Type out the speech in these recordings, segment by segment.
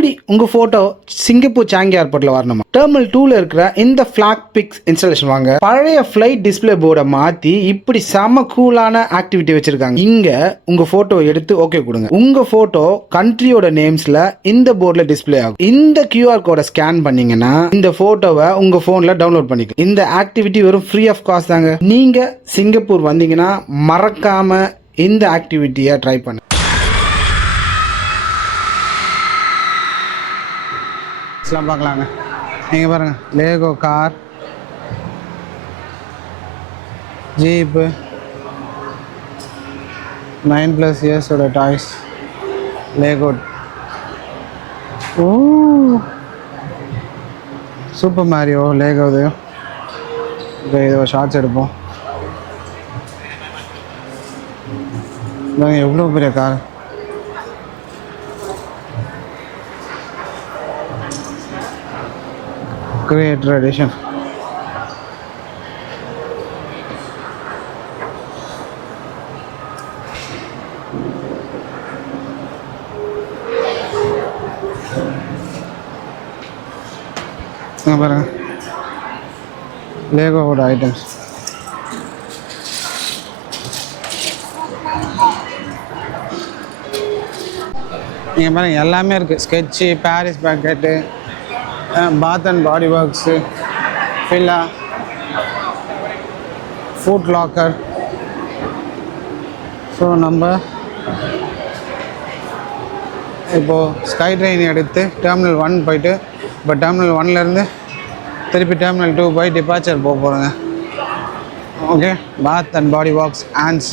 இப்படி உங்கள் photo Singapore Changi ஏர்போர்ட்டில் வரணுமா? டெர்மினல் 2ல இருக்கிற இந்த ஃபிளாக் பிக்ஸ் இன்ஸ்டாலேஷன் வாங்க. பழைய ஃப்ளைட் டிஸ்பிளே போர்டை மாற்றி இப்படி செம கூலான ஆக்டிவிட்டி வச்சிருக்காங்க. இங்கே உங்கள் ஃபோட்டோ எடுத்து ஓகே கொடுங்க. உங்கள் ஃபோட்டோ கண்ட்ரியோட நேம்ஸில் இந்த போர்டில் டிஸ்பிளே ஆகும். இந்த QR கோடை ஸ்கேன் பண்ணீங்கன்னா இந்த ஃபோட்டோவை உங்கள் ஃபோனில் டவுன்லோட் பண்ணிக்கலாம். இந்த ஆக்டிவிட்டி வெறும் ஃப்ரீ ஆஃப் காஸ்ட் தாங்க. நீங்கள் சிங்கப்பூர் வந்தீங்கன்னா மறக்காம இந்த ஆக்டிவிட்டியை ட்ரை பண்ணுங்க. பார்க்கலாங்க. நீங்கள் பாருங்கள், லேகோ கார், ஜீப்பு, 9+ இயர்ஸோட டாய்ஸ், லேகோ. ஓ, சூப்பர் மேரியோ லேகோது. இப்போ இதை ஷார்ட்ஸ் எடுப்போம். எவ்வளோ பெரிய கார். Creator edition. பாருங்க, லேகோவோட ஐட்டம்ஸ். நீங்கள் பாருங்கள், எல்லாமே இருக்குது. Skechers, Paris baguette, Bath and Body Works, Fila, Foot Locker. So நம்ம இப்போது ஸ்கை ட்ரெயின் எடுத்து டெர்மினல் 1 போயிட்டு, இப்போ டெர்மினல் 1லேருந்து திருப்பி டெர்மினல் 2 போய் டிபார்ச்சர் போக போகிறோங்க. Okay, Bath and Body Works, Anne's.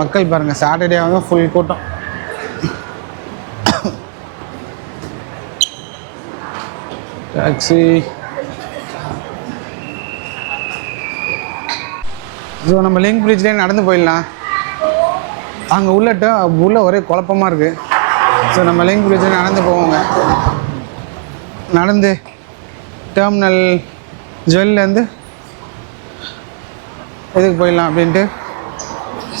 மக்கள் பாருங்கள், சாட்டர்டே வந்து ஃபுல் கூட்டம். டாக்ஸி. ஸோ நம்ம லிங்க் பிரிட்ஜ்லேயே நடந்து போயிடலாம். அங்கே உள்ள ஒரே குழப்பமாக இருக்குது. ஸோ நம்ம லிங்க் பிரிட்ஜில் நடந்து போவோங்க. நடந்து டெர்மினல் ஜுவல்லேருந்து இதுக்கு போயிடலாம் அப்படின்ட்டு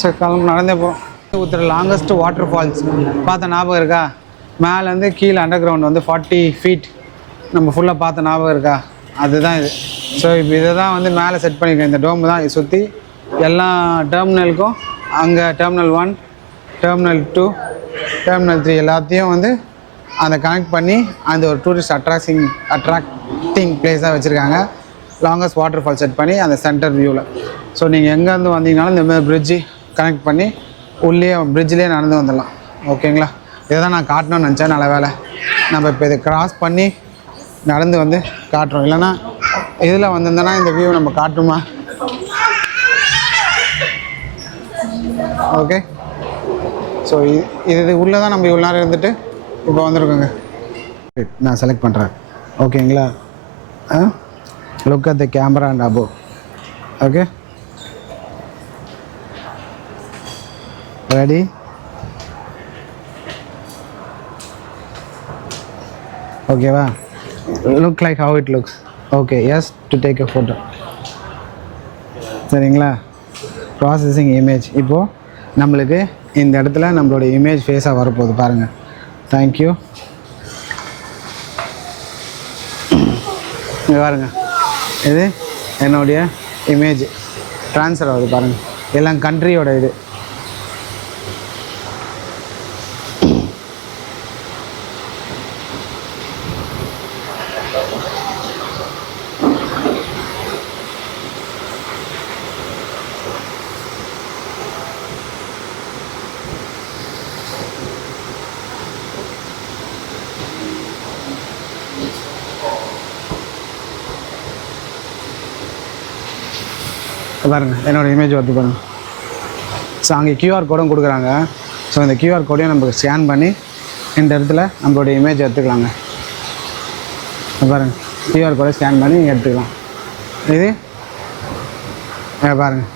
சரி கிளம்பு நடந்தே போகிறோம். ஊற்றுற லாங்கஸ்ட் வாட்டர் ஃபால்ஸ் பார்த்த ஞாபகம் இருக்கா? மேலேருந்து கீழே அண்டர் கிரவுண்ட் வந்து 40 feet நம்ம ஃபுல்லாக பார்த்த ஞாபகம் இருக்கா? அதுதான் இது. ஸோ இப்போ இதை தான் வந்து மேலே செட் பண்ணியிருக்கேன். இந்த டோம் தான் சுற்றி எல்லா டெர்மினலுக்கும், அங்கே டெர்மினல் 1, டெர்மினல் 2, டெர்மினல் 3 எல்லாத்தையும் வந்து அதை கனெக்ட் பண்ணி அந்த ஒரு டூரிஸ்ட் அட்ராக்டிங் பிளேஸாக வச்சுருக்காங்க. லாங்கஸ்ட் வாட்டர் ஃபால் செட் பண்ணி அந்த சென்டர் வியூவில். ஸோ நீங்கள் எங்கேருந்து வந்தீங்கனாலும் இந்த மாதிரி பிரிட்ஜு கனெக்ட் பண்ணி உள்ளே பிரிட்ஜிலே நடந்து வந்துடலாம். ஓகேங்களா? இதை தான் நான் காட்டணும்னு நினச்சேன். நல்ல வேலை நம்ம இப்போ இதை கிராஸ் பண்ணி நடந்து வந்து காட்டுறோம். இல்லைன்னா இதில் வந்திருந்தோன்னா இந்த வியூ நம்ம காட்டுமா? ஓகே. ஸோ இது உள்ளே தான் நம்ம இவ்வளோ நேரம் இருந்துட்டு இப்போ வந்துருக்கோங்க. நான் செலக்ட் பண்ணுறேன். ஓகேங்களா? Look at the camera and above. Okay, ready? ஓகேவா? Look like how it looks. Okay, yes to take a photo. சரிங்களா? Processing image. இப்போது நம்மளுக்கு இந்த இடத்துல நம்மளோட இமேஜ் ஃபேஸாக வரப்போகுது பாருங்கள். தேங்க்யூ. இங்கே பாருங்கள், இது என்னுடைய இமேஜ் ட்ரான்ஸ்ஃபர் ஆகுது பாருங்கள். எல்லாம் கண்ட்ரியோட இது. பாருங்கள், என்னோடய இமேஜ் வருது பாருங்கள். ஸோ அங்கே QR கோடும் கொடுக்குறாங்க. ஸோ இந்த QR கோடையும் நம்ம ஸ்கேன் பண்ணி இந்த இடத்துல நம்மளுடைய இமேஜ் எடுத்துக்கலாங்க. பாருங்கள், QR கோடை ஸ்கேன் பண்ணி எடுத்துக்கலாம். இது பாருங்கள்,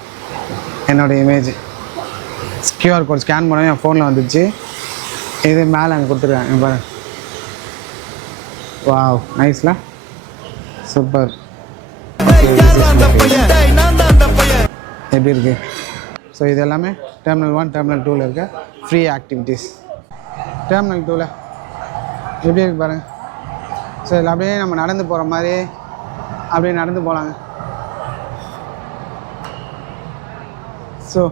என்னோடய இமேஜ் QR கோட் ஸ்கேன் பண்ணி என் ஃபோனில் வந்துடுச்சு. இது மேலே அங்கே கொடுத்துருக்காங்க பாருங்கள். வாவ், நைஸ்ல, சூப்பர். எப்படி இருக்குது? ஸோ இது எல்லாமே டெர்மினல் 1, டெர்மினல் 2ல் இருக்க ஃப்ரீ ஆக்டிவிட்டீஸ். டெர்மினல் 2ல எப்படி இருக்கு பாருங்கள். சரி, அப்படியே நம்ம நடந்து போகிற மாதிரி அப்படியே நடந்து போகலாங்க. ஸோ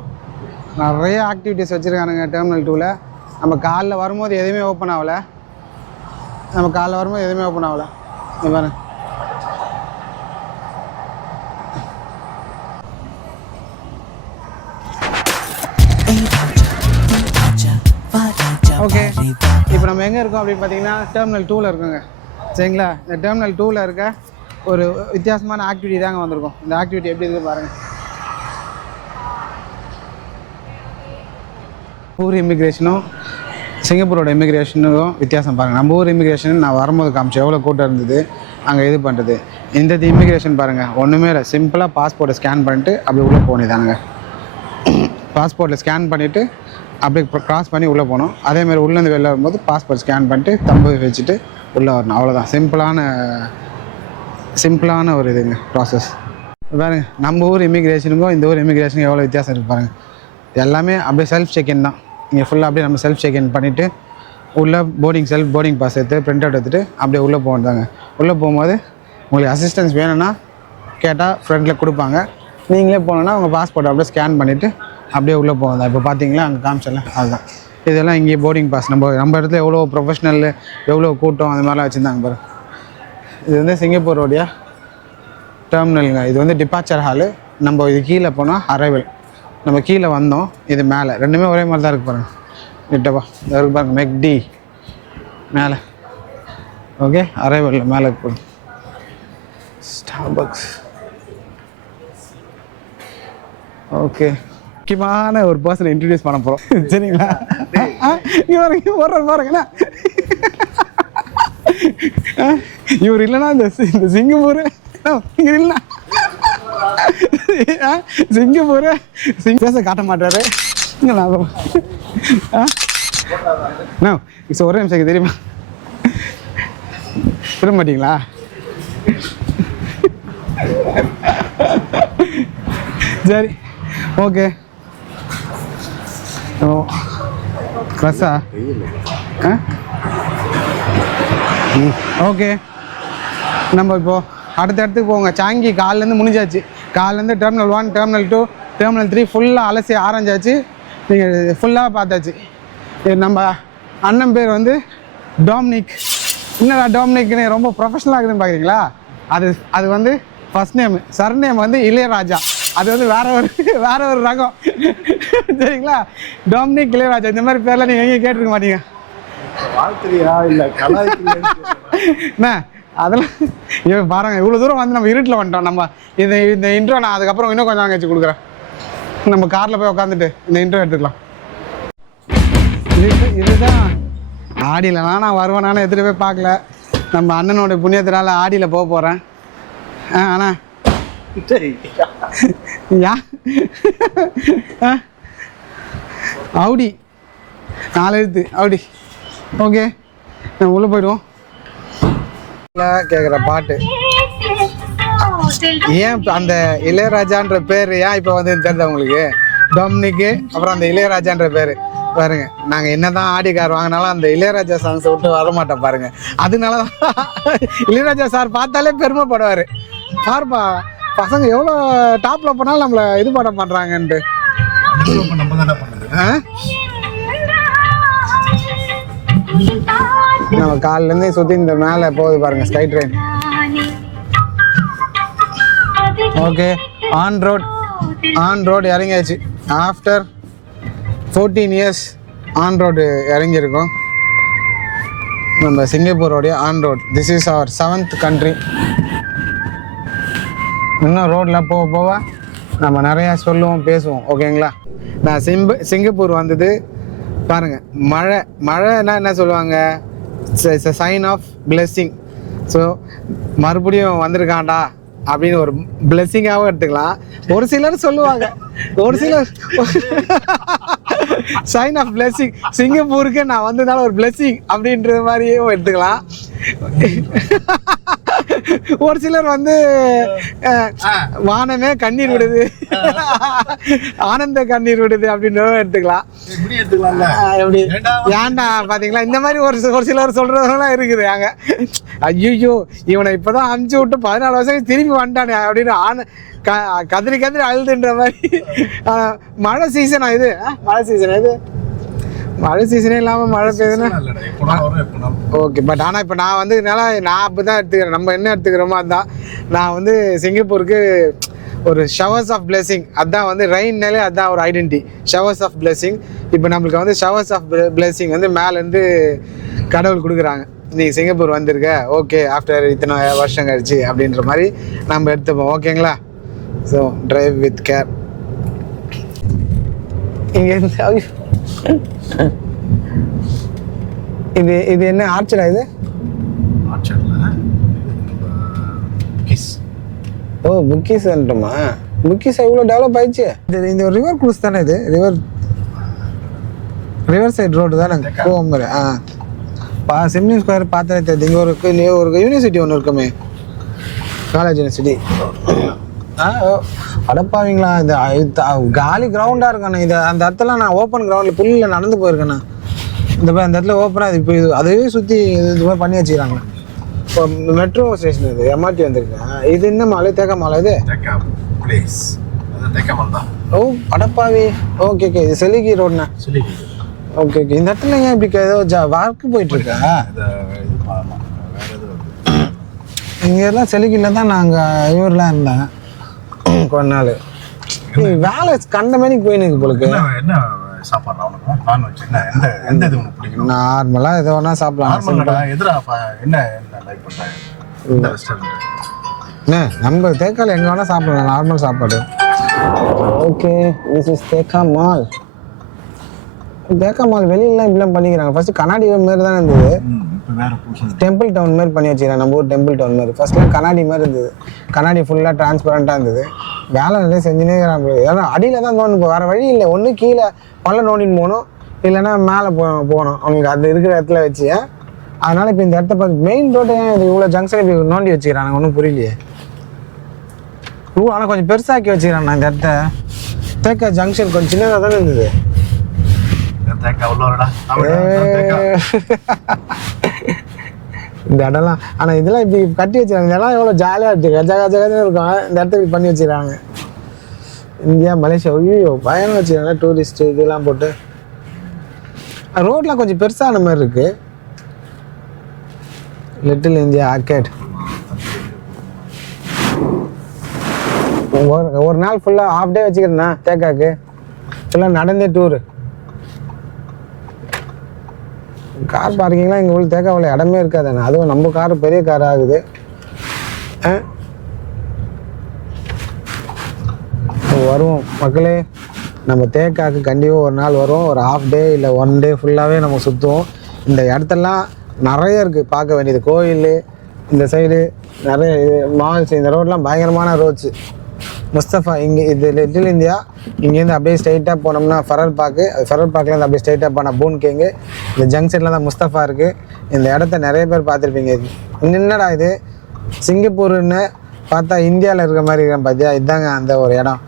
நிறைய ஆக்டிவிட்டீஸ் வச்சுருக்கானுங்க டெர்மினல் 2ல. நம்ம காலைல வரும்போது எதுவுமே ஓப்பன் ஆகலை. இங்கே பாருங்க. ஓகே, இப்போ நம்ம எங்கே இருக்கோம் அப்படின்னு பார்த்தீங்கன்னா டெர்மினல் 2ல இருக்கோங்க. சரிங்களா? இந்த டெர்மினல் 2ல இருக்க ஒரு வித்தியாசமான ஆக்டிவிட்டி தாங்க வந்திருக்கோம். இந்த ஆக்டிவிட்டி எப்படி இருக்குது பாருங்கள். ஊர் இமிக்ரேஷனும் சிங்கப்பூரோட இமிக்ரேஷனுக்கும் வித்தியாசம் பாருங்கள். நம்ம ஊர் இமிக்ரேஷன் நான் வரும்போது காமிச்சேன் எவ்வளோ கூட்டம் இருந்தது அங்கே இது பண்ணுறது. இந்த இமிக்ரேஷன் பாருங்கள், ஒன்றுமே இல்லை. சிம்பிளாக பாஸ்போர்ட்டை ஸ்கேன் பண்ணிட்டு அப்படி உள்ளே போனதானுங்க. பாஸ்போர்ட்டில் ஸ்கேன் பண்ணிவிட்டு அப்படியே க்ராஸ் பண்ணி உள்ளே போகணும். அதேமாதிரி உள்ளேருந்து வெளில வரும்போது பாஸ்போர்ட் ஸ்கேன் பண்ணிட்டு தம்பு வச்சுட்டு உள்ளே வரணும். அவ்வளோதான். சிம்பிளான ஒரு இதுங்க ப்ராசஸ். பாருங்கள், நம்ம ஊர் இமிக்ரேஷனுக்கும் இந்த ஊர் இமிக்ரேஷனுக்கும் எவ்வளோ வித்தியாசம் இருக்குது பாருங்கள். எல்லாமே அப்படியே செல்ஃப் செக்இன் தான். இங்கே ஃபுல்லாக அப்படியே நம்ம செல்ஃப் செக்இன் பண்ணிவிட்டு உள்ளே போர்டிங் பாஸ் எடுத்து பிரிண்ட் அவுட் எடுத்துகிட்டு அப்படியே உள்ளே போகணுதாங்க. உள்ளே போகும்போது உங்களுக்கு அசிஸ்டன்ஸ் வேணும்னா கேட்டால் ஃப்ரண்ட்டில் கொடுப்பாங்க. நீங்களே போனோன்னா உங்கள் பாஸ்போர்ட் அப்படியே ஸ்கேன் பண்ணிவிட்டு அப்படியே உள்ளே போகுது. இப்போ பார்த்தீங்களா அங்கே காமிச்சல, அதுதான். இதெல்லாம் இங்கே போர்டிங் பாஸ். நம்ம இடத்துல எவ்வளோ ப்ரொஃபஷ்னல், எவ்வளோ கூட்டம் அந்த மாதிரிலாம் வச்சுருந்தாங்க பாரு. இது வந்து சிங்கப்பூரோடைய டெர்மினலுங்க. இது வந்து டிபார்ச்சர் ஹாலு. நம்ம இது கீழே போனால் அரைவல். நம்ம கீழே வந்தோம், இது மேலே. ரெண்டுமே ஒரே மாதிரி தான் இருக்கு பாருங்க. கிட்டப்பா இருக்கு பாருங்க, மெக்டி மேலே. ஓகே, அரைவல் மேலே இருக்கு. ஸ்டார்பக்ஸ். ஓகே, முக்கியமான ஒரு பர்சனை இன்ட்ரடியூஸ் பண்ண போகிறோம். சரிங்களா? பாருங்கண்ணா, இவர் இல்லைன்னா இந்த சிங்கப்பூர் இல்லைன்னா சிங்கப்பூர் பேச காட்ட மாட்டாரு. ஒரே நிமிஷம் தெரியுமா? திரும்ப மாட்டீங்களா? சரி, ஓகே. பஸ்ஸா? ஓகே, நம்ம இப்போது அடுத்த இடத்துக்கு போங்க. சாங்கி காலிலேருந்து முடிஞ்சாச்சு. காலிலேருந்து டெர்மினல் 1, டெர்மினல் 2, டெர்மினல் 3 ஃபுல்லாக அலசி ஆரஞ்சாச்சு. நீங்கள் ஃபுல்லாக பார்த்தாச்சு. நம்ம அண்ணன் பேர் வந்து டாமினிக். என்னடா டாமினிக்னு ரொம்ப ப்ரொஃபஷனலாக இருக்குதுன்னு பார்க்குறீங்களா? அது வந்து ஃபர்ஸ்ட் நேம். சர்நேம் வந்து இளையராஜா. அது வந்து வேற ஒரு ரகம். சரிங்களா? டாமினிக் இளையராஜா. இந்த மாதிரி பேர்லாம் நீங்கள் எங்கேயும் கேட்டிருக்க மாட்டீங்க. என்ன அதெல்லாம் இப்போ பாருங்க, இவ்வளோ தூரம் வந்து நம்ம இருட்டில் வந்துட்டோம். நம்ம இந்த இன்ட்ரோ நான் அதுக்கப்புறம் இன்னும் கொஞ்சம் வச்சு கொடுக்குறேன். நம்ம காரில் போய் உட்காந்துட்டு இந்த இன்ட்ரோ எடுத்துக்கலாம். இதுதான் ஆடியிலலாம் நான் வருவேனானு எடுத்துகிட்டு போய் பார்க்கல. நம்ம அண்ணனோட புண்ணியத்தினால ஆடியில் போக போகிறேன். அண்ணா யா அவுடி 4 எழுத்து அவுடி. ஓகே, நான் உள்ளே போய்டுவோம். கேட்குற பாட்டு ஏன் அந்த இளையராஜான்ற பேர் ஏன் இப்போ வந்து தெரிஞ்ச உங்களுக்கு? டாமினிக்கு அப்புறம் அந்த இளையராஜான்ற பேர் பாருங்க. நாங்கள் என்னதான் ஆடி கார் வாங்கினாலும் அந்த இளையராஜா சாங்ஸை விட்டு வரமாட்டோம் பாருங்க. அதனால தான் இளையராஜா சார் பார்த்தாலே பெருமைப்படுவார். சார்பா பசங்க எவ்வளோ டாப்பில் போனாலும் நம்மளை இது பண்ண பண்ணுறாங்கன்ட்டு. நம்ம காலிலேருந்து சுற்றி இந்த மேலே போகுது பாருங்க, sky train. Okay, on road இறங்கியாச்சு. ஆஃப்டர் 14 இயர்ஸ் ஆன் ரோடு இறங்கியிருக்கோம். நம்ம சிங்கப்பூரோடைய on road. This is our 7th country. இன்னும் ரோடில் போக நம்ம நிறையா சொல்லுவோம், பேசுவோம். ஓகேங்களா? நான் சிங்கப்பூர் வந்தது பாருங்கள். மழைன்னா என்ன சொல்லுவாங்க? It's a sign of blessing. So மறுபடியும் வந்திருக்காண்டா அப்படின்னு ஒரு பிளெஸ்ஸிங்காகவும் எடுத்துக்கலாம். ஒரு சிலர் சொல்லுவாங்க, ஒரு சிலர் சைன் ஆஃப் பிளெஸ்ஸிங். சிங்கப்பூருக்கு நான் வந்ததுனால ஒரு பிளெஸ்ஸிங் அப்படின்ற மாதிரியும் எடுத்துக்கலாம். ஒரு சிலர் வந்து வானமே கண்ணீர் விடுது, ஆனந்த கண்ணீர் விடுது அப்படின்னு எடுத்துக்கலாம். எப்படி ஏன்டா பாத்தீங்களா, இந்த மாதிரி ஒரு சிலர் சொல்றவங்களாம் இருக்குது. அங்க ஐயோ இவனை இப்பதான் அனுப்பிச்சு விட்டு 14 வருஷம் திரும்பி வந்துட்டானே அப்படின்னு கதறி அழுதுன்ற மாதிரி. மழை சீசனா இது? மழை சீசனே இல்லாமல் மழை பெய்யுதுன்னா ஓகே. பட் ஆனால் இப்போ நான் வந்து நான் அப்படி தான் எடுத்துக்கிறேன். நம்ம என்ன எடுத்துக்கிறோமோ அதுதான். நான் வந்து சிங்கப்பூருக்கு ஒரு ஷவர்ஸ் ஆஃப் பிளெஸிங், அதுதான் வந்து ரெயின்னாலே அதுதான் ஒரு ஐடென்டிட்டி, ஷவர்ஸ் ஆஃப் பிளெஸிங். இப்போ நம்மளுக்கு வந்து ஷவர்ஸ் ஆஃப் பிளெஸிங் வந்து மேலேருந்து கடவுள் கொடுக்குறாங்க. நீங்கள் சிங்கப்பூர் வந்திருக்க, ஓகே ஆஃப்டர் இத்தனை வருஷம் கழிச்சு அப்படின்ற மாதிரி நம்ம எடுத்துப்போம். ஓகேங்களா? So drive with care. இங்கேருந்து இது என்ன ஆர்ச்சரா? இது ஓ புக்கீஸ் வந்துட்டோமா? புக்கீஸ் இவ்வளோ டெவலப் ஆயிடுச்சு. இந்த ஒரு ரிவர் க்ரூஸ் தானே இது? ரிவர் சைட் ரோடு தானே கோவம்பர்? சிம்னி ஸ்கொயர் பார்த்தே தெரியுது. இங்கே ஒரு யூனிவர்சிட்டி ஒன்று இருக்குமே, காலேஜ் யூனிவர்சிட்டி. அடப்பாவீங்களா, இது காலி கிரவுண்டாக இருக்கண்ணா. இது அந்த இடத்துல நான் ஓப்பன் கிரவுண்டில் புல்லில் நடந்து போயிருக்கேண்ணா. அந்த இடத்துல ஓப்பனாக இது இப்போ இது அதுவே சுற்றி இது மாதிரி பண்ணி வச்சுக்கிறாங்க. இப்போ மெட்ரோ ஸ்டேஷன் இது எம்ஆர்டி வந்திருக்கேன். இது என்ன மாலை? தேக்க மாலை இது? ஓ அடப்பாவி. Okay okay. இது செலிகி ரோடுண்ணா. Okay okay. இந்த இடத்துல ஏன் இப்படி ஏதோ ஒர்க்கு போயிட்டு இருக்கா? இங்கெல்லாம் செலிகியில் தான் நாங்கள் இவரெலாம் இருந்தேன் கொஞ்ச நாள். வேலை கண்ட மணிக்கு போயினுக்கு போலுக்கு. நார்மலா எது வேணா சாப்பிடலாம். நம்ம தேக்கால எங்க வேணா சாப்பிடலாம், நார்மல் சாப்பாடு. Okay, this is Tekka mall. Tekka mall வெளியிலாம் இப்படிலாம் பண்ணிக்கிறாங்க. ஃபர்ஸ்ட் கண்ணாடி மாதிரி தானே இருந்தது, டெம்பிள் டவுன் மாதிரி பண்ணி வச்சுக்கிறாங்க. நம்ம ஊர் டெம்பிள் டவுன் மாதிரி. ஃபர்ஸ்ட்லாம் கண்ணாடி மாதிரி இருந்தது. கண்ணாடி ஃபுல்லாக டிரான்ஸ்பரண்டாக இருந்தது. வேலை நிறைய செஞ்சுனே இருக்கிறாங்க. ஏன்னா அடியில் தான் தோணும், வேறு வழி இல்லை. ஒன்று கீழே பள்ளம் நோண்டின்னு போகணும், இல்லைன்னா மேலே போகணும் அவங்களுக்கு அது இருக்கிற இடத்துல வச்சு. அதனால் இப்போ இந்த இடத்த பார்த்து மெயின் ரோடு ஏன் இது இவ்வளோ ஜங்ஷன் இப்படி நோண்டி வச்சுக்கிறாங்க ஒன்றும் புரியலையே. ஆனால் கொஞ்சம் பெருசாக்கி வச்சுக்கிறாங்க இந்த இடத்த. தேக்கா ஜங்ஷன் கொஞ்சம் சின்னதாக தானே இருந்தது. இந்த இடம்லாம் ஆனால் இதெல்லாம் இப்படி கட்டி வச்சுருக்காங்க. இதெல்லாம் எவ்வளோ ஜாலியாக இருக்குது, கஜா கஜான்னு இருக்கும். இந்த இடத்த இப்படி பண்ணி வச்சுக்கிறாங்க. இந்தியா மலேசியா ஐயோ பயணம் வச்சுருக்காங்க. டூரிஸ்ட்டு இதெல்லாம் போட்டு ரோட்லாம் கொஞ்சம் பெருசான மாதிரி இருக்குது. Little India arcade. ஒரு நாள் ஃபுல்லாக ஹாஃப் டே வச்சுக்கிறேண்ணா தேக்காக்கு. ஃபுல்லாக நடந்தே டூரு. கார் பார்க்கிங்லாம் எங்கள் ஊரில் தேக்காவில் இடமே இருக்காதுண்ணா. அதுவும் நம்ம கார் பெரிய கார் ஆகுது. வருவோம் மக்களே, நம்ம தேக்காக்கு கண்டிப்பாக ஒரு நாள் வரும். ஒரு ஹாஃப் டே இல்லை 1 டே ஃபுல்லாகவே நம்ம சுற்றுவோம். இந்த இடத்தெல்லாம் நிறைய இருக்குது பார்க்க வேண்டியது. கோயில் இந்த சைடு நிறைய மால்ஸ். இந்த ரோடெலாம் பயங்கரமான ரோட்ஸு. முஸ்தஃபா இங்கே இது லிட்டில் இந்தியா. இங்கேருந்து அப்படியே ஸ்ட்ரைட்டாக போனோம்னா ஃபரல் பார்க்கு. அது ஃபரல் பார்க்லேருந்து அப்படியே ஸ்ட்ரைட்டாக போனால் பூன் கேங்கு. இந்த ஜங்ஷனில் தான் முஸ்தஃபா இருக்குது. இந்த இடத்த நிறைய பேர் பார்த்துருப்பீங்க. என்னடா இது சிங்கப்பூர்னு பார்த்தா இந்தியாவில் இருக்கிற மாதிரி இருக்கேன் பார்த்தியா? இதுதாங்க அந்த ஒரு இடம்.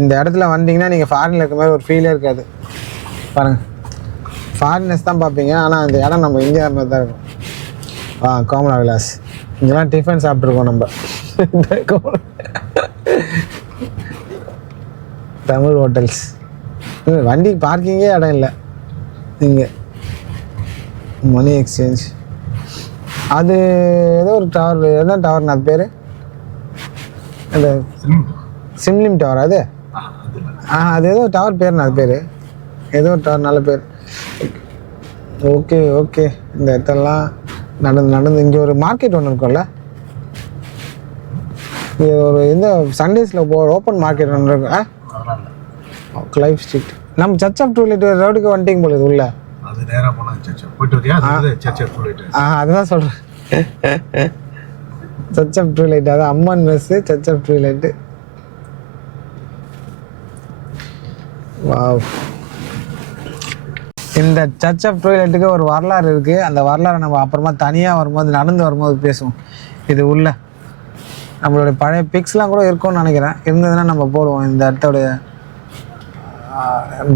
இந்த இடத்துல வந்தீங்கன்னா நீங்கள் ஃபாரினில் இருக்கிற மாதிரி ஒரு ஃபீலே இருக்காது. பாருங்கள், ஃபாரினர்ஸ் தான் பார்ப்பீங்க, ஆனால் இந்த இடம் நம்ம இந்தியா மாதிரி தான் இருக்கும். கோமலா விலாஸ். இங்கெல்லாம் டிஃபன் சாப்பிட்ருக்கோம் நம்ம. தமிழ் ஹோட்டல்ஸ். வண்டி பார்க்கிங்கே இடம் இல்லை இங்கே. மணி எக்ஸ்சேஞ்ச் அது ஏதோ ஒரு டவர். எதான் டவர்னு அது பேர்? அந்த சிம்லிம் டவர். அது அது ஏதோ டவர் பேர்ண்ணா. அது பேர் ஏதோ ஒரு டவர், நல்ல பேர். Okay okay. இந்த இடத்தெல்லாம் நடந்து இங்கே ஒரு மார்க்கெட் ஒன்று இருக்கும்ல. இங்கே ஒரு இந்த சண்டேஸில் ஓப்பன் மார்க்கெட் ஒன்று இருக்கும். Life street. நம்ம சர்ச் ஆஃப் டூலைட் ரோடுக்கு வந்துட்டிங்க போல இது உள்ள. அதுதான் சொல்கிறேன். சர்ச் ஆஃப் டூலைட், அது அம்மன் மெஸ்ஸு, சர்ச் ஆஃப் டூலைட்டு. வாவ். இந்த சர்ச் ஆஃப் டூலைட்டுக்கு ஒரு வரலாறு இருக்குது. அந்த வரலாறை நம்ம அப்புறமா தனியாக வரும்போது நடந்து வரும்போது பேசுவோம். இது உள்ள நம்மளுடைய பழைய பிக்ஸ்லாம் கூட இருக்கும்னு நினைக்கிறேன். இருந்ததுன்னா நம்ம போடுவோம். இந்த இடத்தோடைய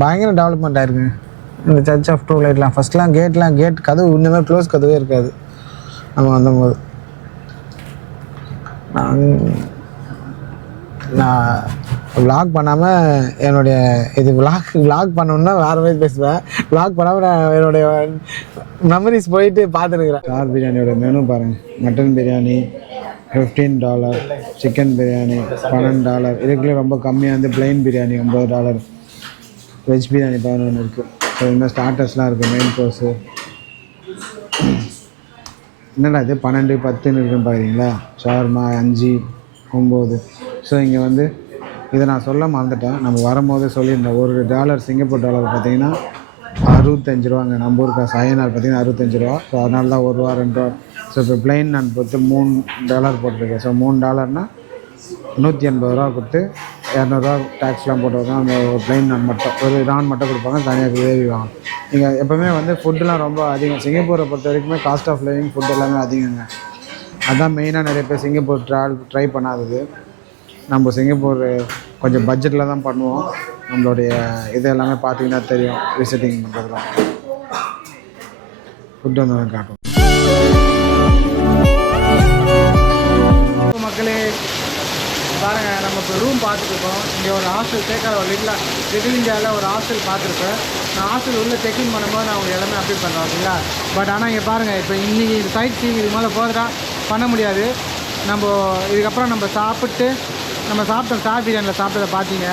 பயங்கர டெவலப்மெண்ட் ஆயிருக்கு இந்த சர்ச் ஆஃப் ட்ரூ லைட்லாம். ஃபஸ்ட்லாம் கேட் கதவு இன்னுமே க்ளோஸ் கதவே இருக்காது. நம்ம வந்தபோது நான் விளாக் பண்ணாமல் என்னுடைய இது விளாக் பண்ணணுன்னா வேறு மாதிரி பேசுவேன். விளாக் பண்ணாமல் நான் என்னுடைய மெமரிஸ் போயிட்டு பார்த்துருக்குறேன். ஸ்டார் பிரியாணியோட மெனு பாருங்கள். மட்டன் பிரியாணி $15, சிக்கன் பிரியாணி $12, இதுக்குள்ளே ரொம்ப கம்மியாக வந்து பிளெயின் பிரியாணி $9, வெஜ் பிரியாணி 11 இருக்குது. ஸோ இந்த ஸ்டார்டர்ஸ்லாம் இருக்குது. மெயின் கோர்ஸு என்னடா இது 12, 10 இருக்குன்னு பார்க்குறீங்களா? ஷவர்மா 5, 9. ஸோ இங்கே வந்து இதை நான் சொல்ல மறந்துட்டேன். நம்ம வரும்போது சொல்லியிருந்தேன். $1 சிங்கப்பூர் டாலர் பார்த்தீங்கன்னா $65. நம்ம ஊருக்கு சைனார் பார்த்தீங்கன்னா $65. ஸோ அதனால தான் $1, $2. ஸோ இப்போ பிளெயின் நான் பொறுத்து $3 போட்டிருக்கேன். ஸோ $3 $180 கொடுத்து $200 டேக்ஸ்லாம் போட்டு தான் அந்த ஒரு பிளெயின் நான் மட்டும் ஒரு நான் மட்டும் கொடுப்பாங்க. தனியாக கிரேவி வாங்க. நீங்கள் எப்போவுமே வந்து ஃபுட்டுலாம் ரொம்ப அதிகம். சிங்கப்பூரை பொறுத்த வரைக்குமே காஸ்ட் ஆஃப் லிவிங் ஃபுட் எல்லாமே அதிகங்க. அதுதான் மெயினாக நிறைய பேர் சிங்கப்பூர் ட்ரை பண்ணாதது. நம்ம சிங்கப்பூர் கொஞ்சம் பட்ஜெட்டில் தான் பண்ணுவோம். நம்மளுடைய இது எல்லாமே பார்த்தீங்கன்னா தெரியும். விசிட்டிங் பண்ணுறதுலாம் ஃபுட்டு வந்து காட்டும். மக்களே பாருங்கள், நம்ம இப்போ ரூம் பார்த்துருக்கோம். இங்கே ஒரு ஹாஸ்டல் தேக்கால ஒரு லிட்டில் இந்தியாவில் ஒரு ஹாஸ்டல் பார்த்துருப்பேன். நான் ஹாஸ்டல் உள்ளே செக்இன் பண்ணும்போது நான் உங்களுக்கு எல்லாமே அப்டேட் பண்ணுறேன். ஓகேங்களா? பட் ஆனால் இங்கே பாருங்கள், இப்போ இன்றைக்கி சைட் சீங் இது மேலே ஃபர்தராக பண்ண முடியாது. நம்ம இதுக்கப்புறம் நம்ம சாப்பிட்டோம். ஸ்டார் பிரியாணியில் சாப்பிட்டதை பார்த்தீங்க.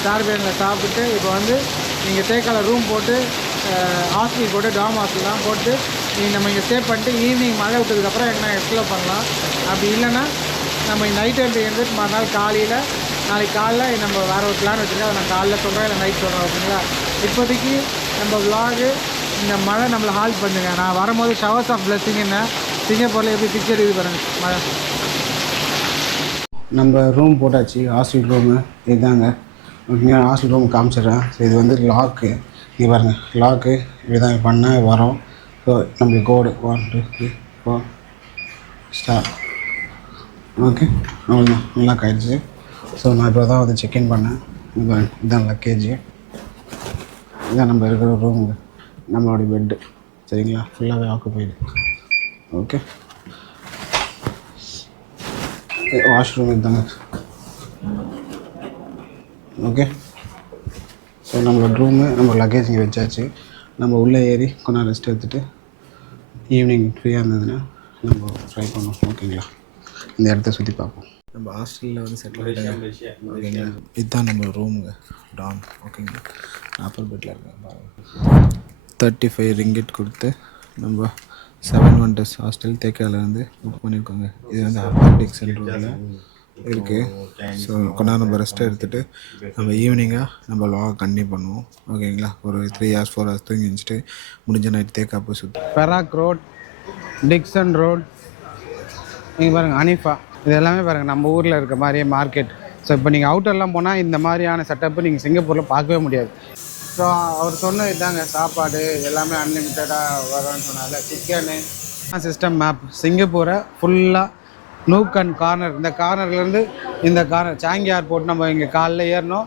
ஸ்டார் பிரியாணியில் சாப்பிட்டு இப்போ வந்து நீங்கள் தேக்கால ரூம் போட்டு ஹாஸ்டல் போட்டு டாம் ஹாஸ்டல்லாம் போட்டு நம்ம இங்கே ஸ்டே பண்ணிட்டு ஈவினிங் மழை விட்டதுக்கப்புறம் என்ன எக்ஸ்ப்ளோர் பண்ணலாம். அப்படி இல்லைன்னா நம்ம நைட் எழுந்து மறுநாள் நாளைக்கு காலைல நம்ம வேறு ஒரு பிளான் வச்சுருக்கோம். அதை நான் காலைல சொல்கிறேன், இல்லை நைட் சொல்கிறேன். ஓகேங்களா? இப்போதைக்கு நம்ம விலாகு இந்த மழை நம்மளை ஹால்ட் பண்ணுங்க. நான் வரும்போது ஷவர்ஸ் ஆஃப் பிளஸிங் என்ன சிங்கப்பூரில் எப்படி பிக்சர் இது பாருங்கள். மழை நம்ம ரூம் போட்டாச்சு. ஹாஸ்டல் ரூமு இதுதாங்க. ஓகேங்க, ஹாஸ்டல் ரூம் காமிச்சிடுறேன். ஸோ இது வந்து லாக்கு. இது பாருங்கள், லாக்கு இப்படி தான் பண்ணால் வரும். ஸோ நம்மளுக்கு கோடு 1 2 3 4 ஸ்டார். ஓகே, அவ்வளோதான், நல்லா ஆயிடுச்சு. ஸோ நான் இப்போ தான் வந்து செக்இன் பண்ணேன். இதுதான் லக்கேஜு. இதுதான் நம்ம இருக்கிற ரூமு, நம்மளோடைய பெட்டு. சரிங்களா? ஃபுல்லாகவே ஆக்குப்பைடு. ஓகே, வாஷ்ரூம் இதுதாங்க. ஓகே, ஸோ நம்மளோட ரூமு, நம்ம லக்கேஜ் இங்கே வச்சாச்சு. நம்ம உள்ளே ஏறி கொஞ்சம் ரெஸ்ட் எடுத்துகிட்டு ஈவினிங் ஃப்ரீயாக இருந்ததுன்னா நம்ம ட்ரை பண்ணோம். ஓகேங்களா? இந்த இடத்த சுற்றி பார்ப்போம். நம்ம ஹாஸ்டலில் வந்து செட்டில் ஆகிட்டாங்க. ஓகேங்களா? இதுதான் நம்ம ரூமுங்க, டாம். ஓகேங்களா? அப்பர் பெட்டில் இருக்கேன் பாருங்கள். 35 ரிங்கிட் கொடுத்து நம்ம 7 Wonders ஹாஸ்டல் தேக்காலேருந்து புக் பண்ணியிருக்கோங்க. இது வந்து அப்பர் சென்டரில் இருக்குது. ஸோ கொஞ்ச நேரம் நம்ம ரெஸ்ட்டை எடுத்துகிட்டு நம்ம ஈவினிங்காக நம்ம லாக் கண்டினியூ பண்ணுவோம். ஓகேங்களா? ஒரு 3 hours 4 hours தூங்கி வச்சுட்டு முடிஞ்ச நைட் தேக்கா போய் சுற்றி பெராக் ரோட், டிக்சன் ரோட், நீங்கள் பாருங்கள் அனிஃபா, இது எல்லாமே பாருங்கள் நம்ம ஊரில் இருக்க மாதிரியே மார்க்கெட். ஸோ இப்போ நீங்கள் அவுட்டர்லாம் போனால் இந்த மாதிரியான செட்டப்பு நீங்கள் சிங்கப்பூரில் பார்க்கவே முடியாது. ஸோ அவர் சொன்ன இதாங்க, சாப்பாடு எல்லாமே அன்லிமிட்டடாக வரும்னு சொன்னால சிக்கனு சிஸ்டம் மேப். சிங்கப்பூரை ஃபுல்லாக நூக் அண்ட் கார்னர், இந்த கார்னர்லேருந்து இந்த கார்னர் சாங்கி ஏர்போர்ட் நம்ம இங்கே காலைல ஏறணும்.